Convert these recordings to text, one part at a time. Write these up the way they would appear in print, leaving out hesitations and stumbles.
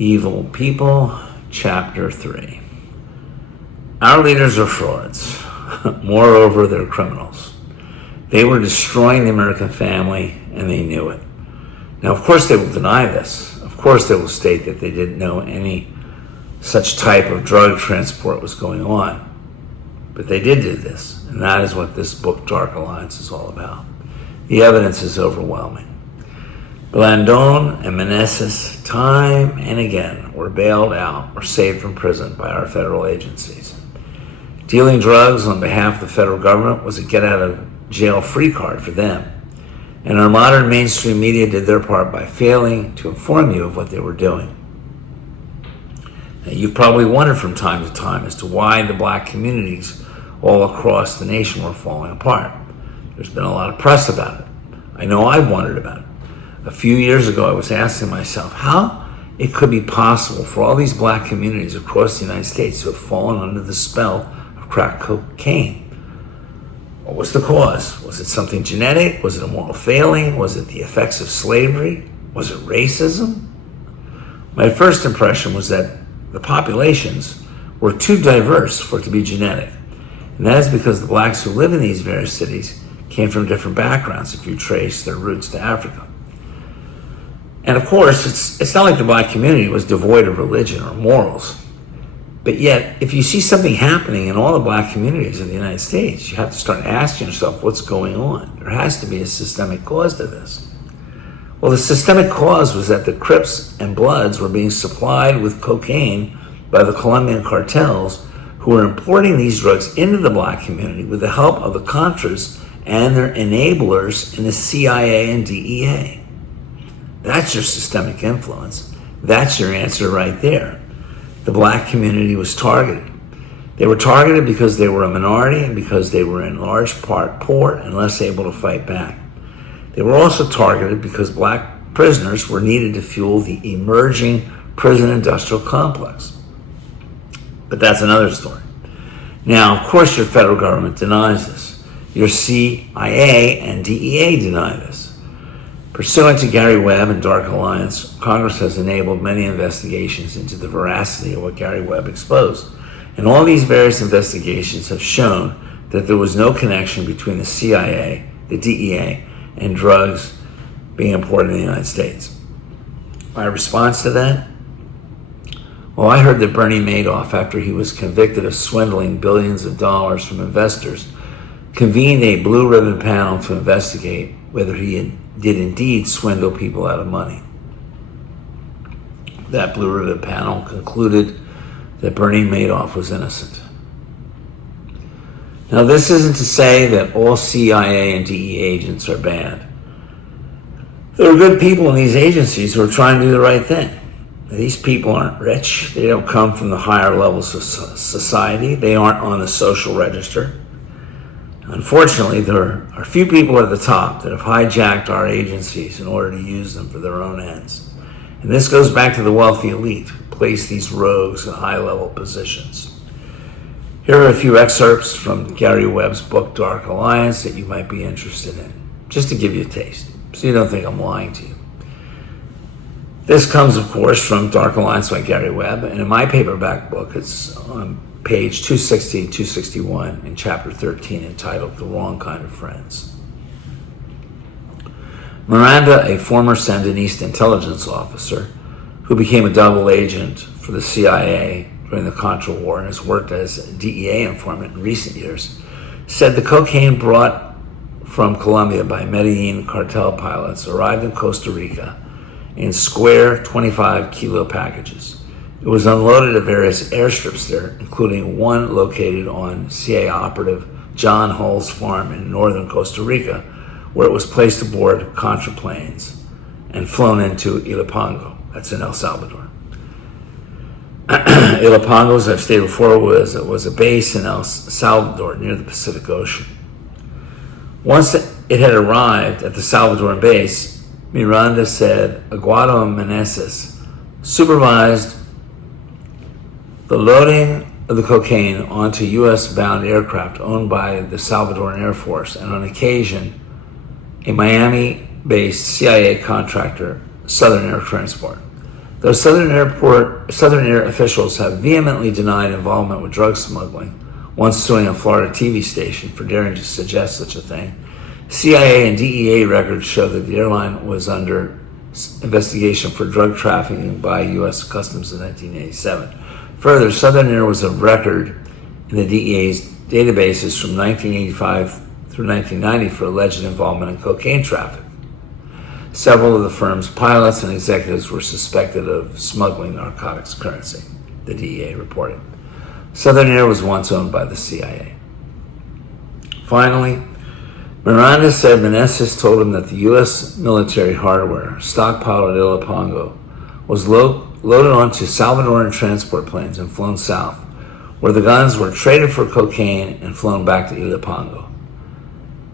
Evil People, Chapter 3. Our leaders are frauds. Moreover, they're criminals. They were destroying the American family, and they knew it. Now, of course, they will deny this. Of course, they will state that they didn't know any such type of drug transport was going on. But they did do this, and that is what this book, Dark Alliance, is all about. The evidence is overwhelming. Blandón and Meneses, time and again, were bailed out or saved from prison by our federal agencies. Dealing drugs on behalf of the federal government was a get-out-of-jail-free card for them. And our modern mainstream media did their part by failing to inform you of what they were doing. Now, you've probably wondered from time to time as to why the black communities all across the nation were falling apart. There's been a lot of press about it. I know I've wondered about it. A few years ago, I was asking myself how it could be possible for all these black communities across the United States to have fallen under the spell of crack cocaine. What was the cause? Was it something genetic? Was it a moral failing? Was it the effects of slavery? Was it racism? My first impression was that the populations were too diverse for it to be genetic. And that is because the blacks who live in these various cities came from different backgrounds if you trace their roots to Africa. And of course, it's not like the black community was devoid of religion or morals. But yet, if you see something happening in all the black communities in the United States, you have to start asking yourself what's going on. There has to be a systemic cause to this. Well, the systemic cause was that the Crips and Bloods were being supplied with cocaine by the Colombian cartels who were importing these drugs into the black community with the help of the Contras and their enablers in the CIA and DEA. That's your systemic influence. That's your answer right there. The black community was targeted. They were targeted because they were a minority and because they were in large part poor and less able to fight back. They were also targeted because black prisoners were needed to fuel the emerging prison industrial complex. But that's another story. Now, of course, your federal government denies this. Your CIA and DEA deny this. Pursuant to Gary Webb and Dark Alliance, Congress has enabled many investigations into the veracity of what Gary Webb exposed. And all these various investigations have shown that there was no connection between the CIA, the DEA, and drugs being imported in the United States. My response to that? Well, I heard that Bernie Madoff, after he was convicted of swindling billions of dollars from investors, convened a blue ribbon panel to investigate whether he did indeed swindle people out of money. That blue ribbon panel concluded that Bernie Madoff was innocent. Now, this isn't to say that all CIA and DEA agents are bad. There are good people in these agencies who are trying to do the right thing. These people aren't rich. They don't come from the higher levels of society. They aren't on the social register. Unfortunately, there are few people at the top that have hijacked our agencies in order to use them for their own ends. And this goes back to the wealthy elite who place these rogues in high-level positions. Here are a few excerpts from Gary Webb's book, Dark Alliance, that you might be interested in, just to give you a taste, so you don't think I'm lying to you. This comes, of course, from Dark Alliance by Gary Webb, and in my paperback book, it's on page 260 and 261 in chapter 13, entitled The Wrong Kind of Friends. Miranda, a former Sandinista intelligence officer who became a double agent for the CIA during the Contra War and has worked as a DEA informant in recent years, said the cocaine brought from Colombia by Medellin cartel pilots arrived in Costa Rica in square 25-kilo packages. It was unloaded at various airstrips there, including one located on CIA operative John Hull's farm in northern Costa Rica, where it was placed aboard Contra planes and flown into Ilopango. That's in El Salvador. Ilopango, as I've stated before, was a base in El Salvador near the Pacific Ocean. Once it had arrived at the Salvadoran base, Miranda said Aguado Meneses supervised the loading of the cocaine onto U.S.-bound aircraft owned by the Salvadoran Air Force, and on occasion, a Miami-based CIA contractor, Southern Air Transport. Though Southern Air officials have vehemently denied involvement with drug smuggling, once suing a Florida TV station for daring to suggest such a thing, CIA and DEA records show that the airline was under investigation for drug trafficking by U.S. Customs in 1987. Further, Southern Air was a record in the DEA's databases from 1985 through 1990 for alleged involvement in cocaine traffic. Several of the firm's pilots and executives were suspected of smuggling narcotics currency, the DEA reported. Southern Air was once owned by the CIA. Finally, Miranda said Meneses told him that the U.S. military hardware stockpiled at Ilopango was loaded onto Salvadoran transport planes and flown south, where the guns were traded for cocaine and flown back to Ilopango.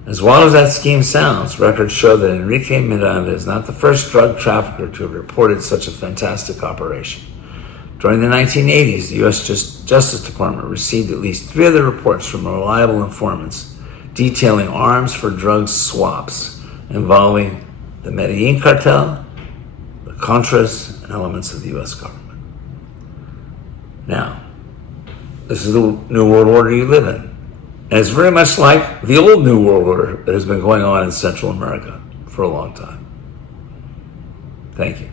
As wild as that scheme sounds, records show that Enrique Miranda is not the first drug trafficker to have reported such a fantastic operation. During the 1980s, the U.S. Justice Department received at least 3 other reports from reliable informants detailing arms for drug swaps involving the Medellin cartel, the Contras, and elements of the U.S. government. Now, this is the New World Order you live in. And it's very much like the old New World Order that has been going on in Central America for a long time. Thank you.